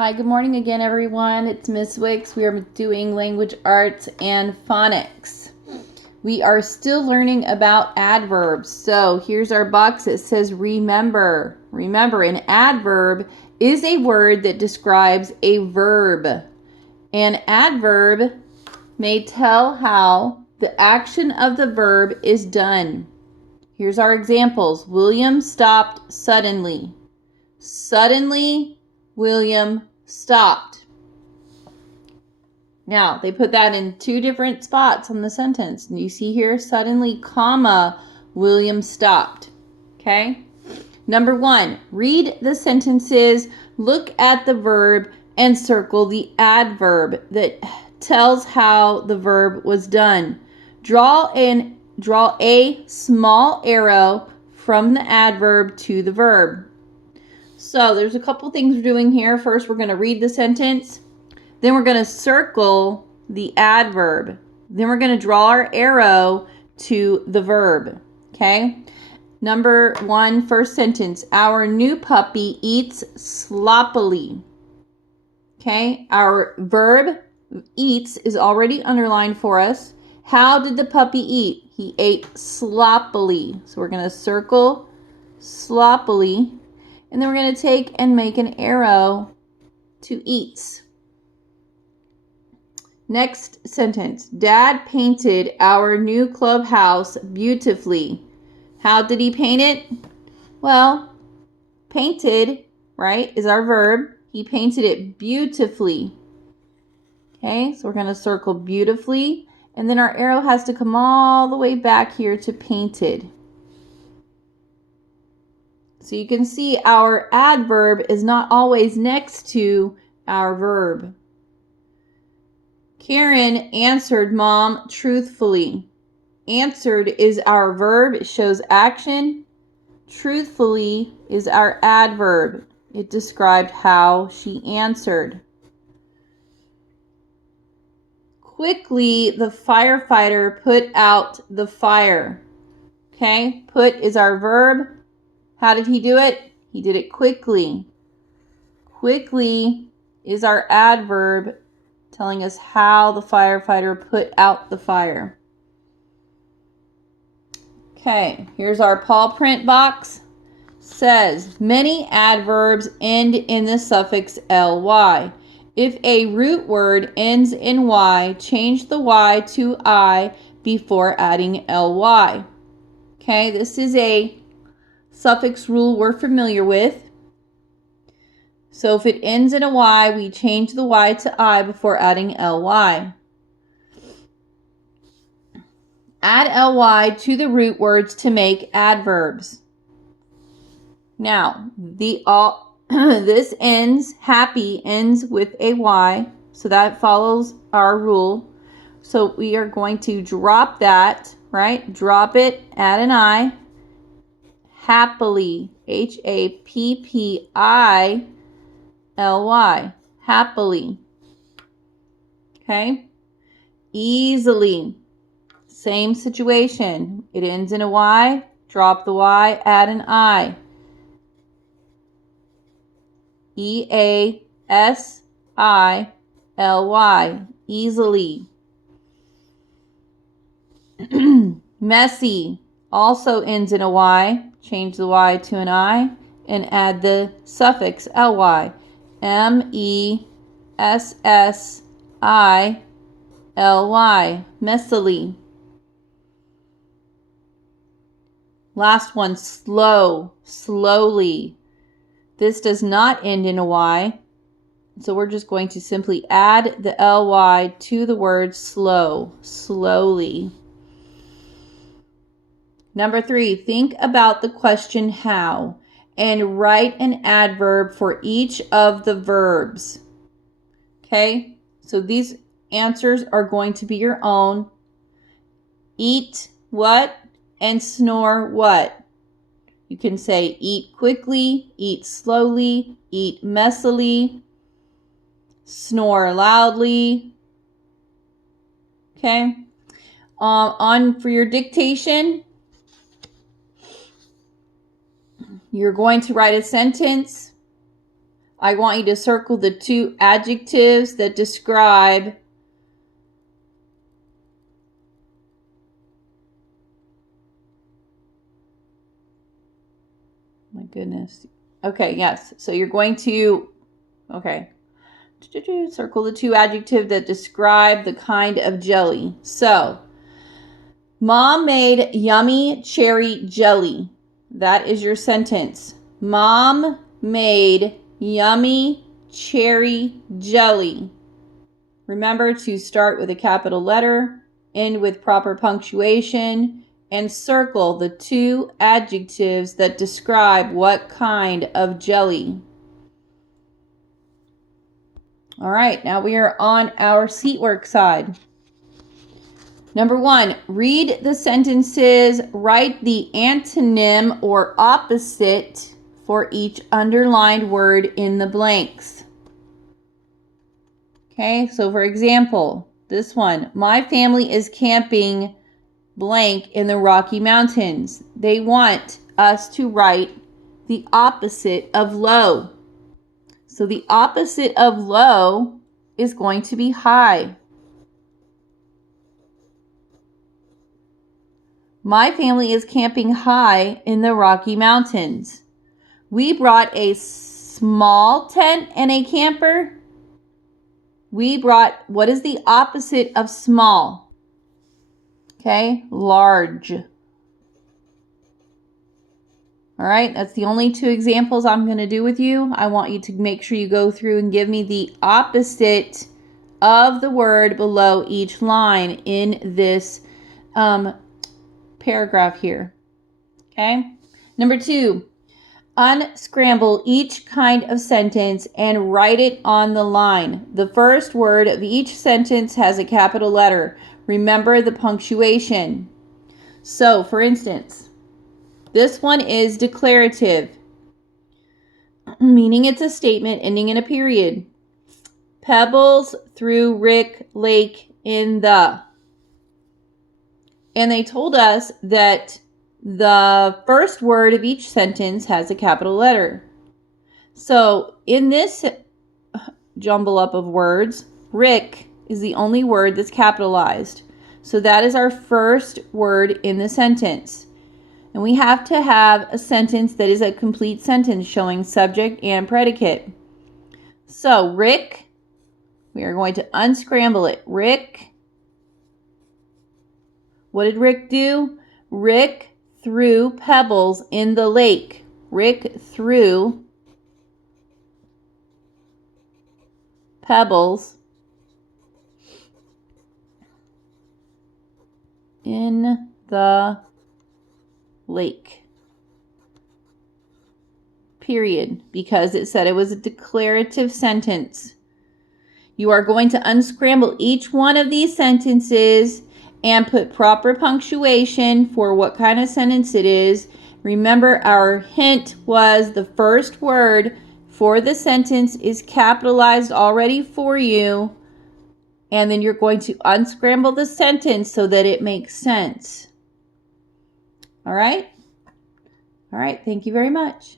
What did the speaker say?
Hi, good morning again, everyone. It's Miss Wicks. We are doing language arts and phonics. We are still learning about adverbs. So here's our box that says remember. Remember, an adverb is a word that describes a verb. An adverb may tell how the action of the verb is done. Here's our examples. William stopped suddenly. Suddenly, William stopped. Now, they put that in two different spots on the sentence. And you see here, suddenly, comma, William stopped. Okay? Number 1, read the sentences, look at the verb, and circle the adverb that tells how the verb was done. Draw a small arrow from the adverb to the verb. So there's a couple things we're doing here. First, we're going to read the sentence. Then we're going to circle the adverb. Then we're going to draw our arrow to the verb. Okay? Number 1, first sentence. Our new puppy eats sloppily. Okay? Our verb eats is already underlined for us. How did the puppy eat? He ate sloppily. So we're going to circle sloppily. And then we're going to take and make an arrow to eats. Next sentence. Dad painted our new clubhouse beautifully. How did he paint it? Well, painted, right, is our verb. He painted it beautifully. Okay, so we're going to circle beautifully. And then our arrow has to come all the way back here to painted. So you can see our adverb is not always next to our verb. Karen answered Mom truthfully. Answered is our verb. It shows action. Truthfully is our adverb. It described how she answered. Quickly, the firefighter put out the fire. Okay, put is our verb. How did he do it? He did it quickly. Quickly is our adverb telling us how the firefighter put out the fire. Okay, here's our paw print box. Says, many adverbs end in the suffix ly. If a root word ends in y, change the y to I before adding ly. Okay, this is a suffix rule we're familiar with. So if it ends in a y, we change the y to I before adding ly. Add ly to the root words to make adverbs. Now, this ends, happy ends with a y, so that follows our rule. So we are going to drop that, right? Drop it, add an I. Happily, Happily, happily. Okay? Easily, same situation. It ends in a Y, drop the Y, add an I. Easily, easily. Messy also ends in a Y. Change the Y to an I and add the suffix ly. Messily, messily. Last one, slow, slowly. This does not end in a Y, so we're just going to simply add the ly to the word slow, slowly. Number 3, think about the question how and write an adverb for each of the verbs. Okay, so these answers are going to be your own. Eat what and snore what? You can say eat quickly, eat slowly, eat messily, snore loudly. Okay, on for your dictation, you're going to write a sentence I want you to circle the 2 adjectives that describe my goodness. Okay, yes. So you're going to, okay, circle the 2 adjectives that describe the kind of jelly. So, Mom made yummy cherry jelly. That is your sentence. Mom made yummy cherry jelly. Remember to start with a capital letter, end with proper punctuation, and circle the 2 adjectives that describe what kind of jelly. All right, now we are on our seat work side. Number 1, read the sentences, write the antonym or opposite for each underlined word in the blanks. Okay, so for example, this one, my family is camping blank in the Rocky Mountains. They want us to write the opposite of low. So the opposite of low is going to be high. My family is camping high in the Rocky Mountains. We brought a small tent and a camper. We brought, what is the opposite of small? Okay, large. All right, that's the only 2 examples I'm going to do with you. I want you to make sure you go through and give me the opposite of the word below each line in this paragraph here. Okay, number 2, unscramble each kind of sentence and write it on the line. The first word of each sentence has a capital letter. Remember the punctuation. So, for instance, this one is declarative, meaning it's a statement ending in a period. Pebbles through Rick Lake in the. And they told us that the first word of each sentence has a capital letter. So in this jumble up of words, Rick is the only word that's capitalized. So that is our first word in the sentence. And we have to have a sentence that is a complete sentence showing subject and predicate. So Rick, we are going to unscramble it. Rick, what did Rick do? Rick threw pebbles in the lake. Rick threw pebbles in the lake. Period. Because it said it was a declarative sentence. You are going to unscramble each one of these sentences and put proper punctuation for what kind of sentence it is. Remember, our hint was the first word for the sentence is capitalized already for you. And then you're going to unscramble the sentence so that it makes sense. All right? All right, thank you very much.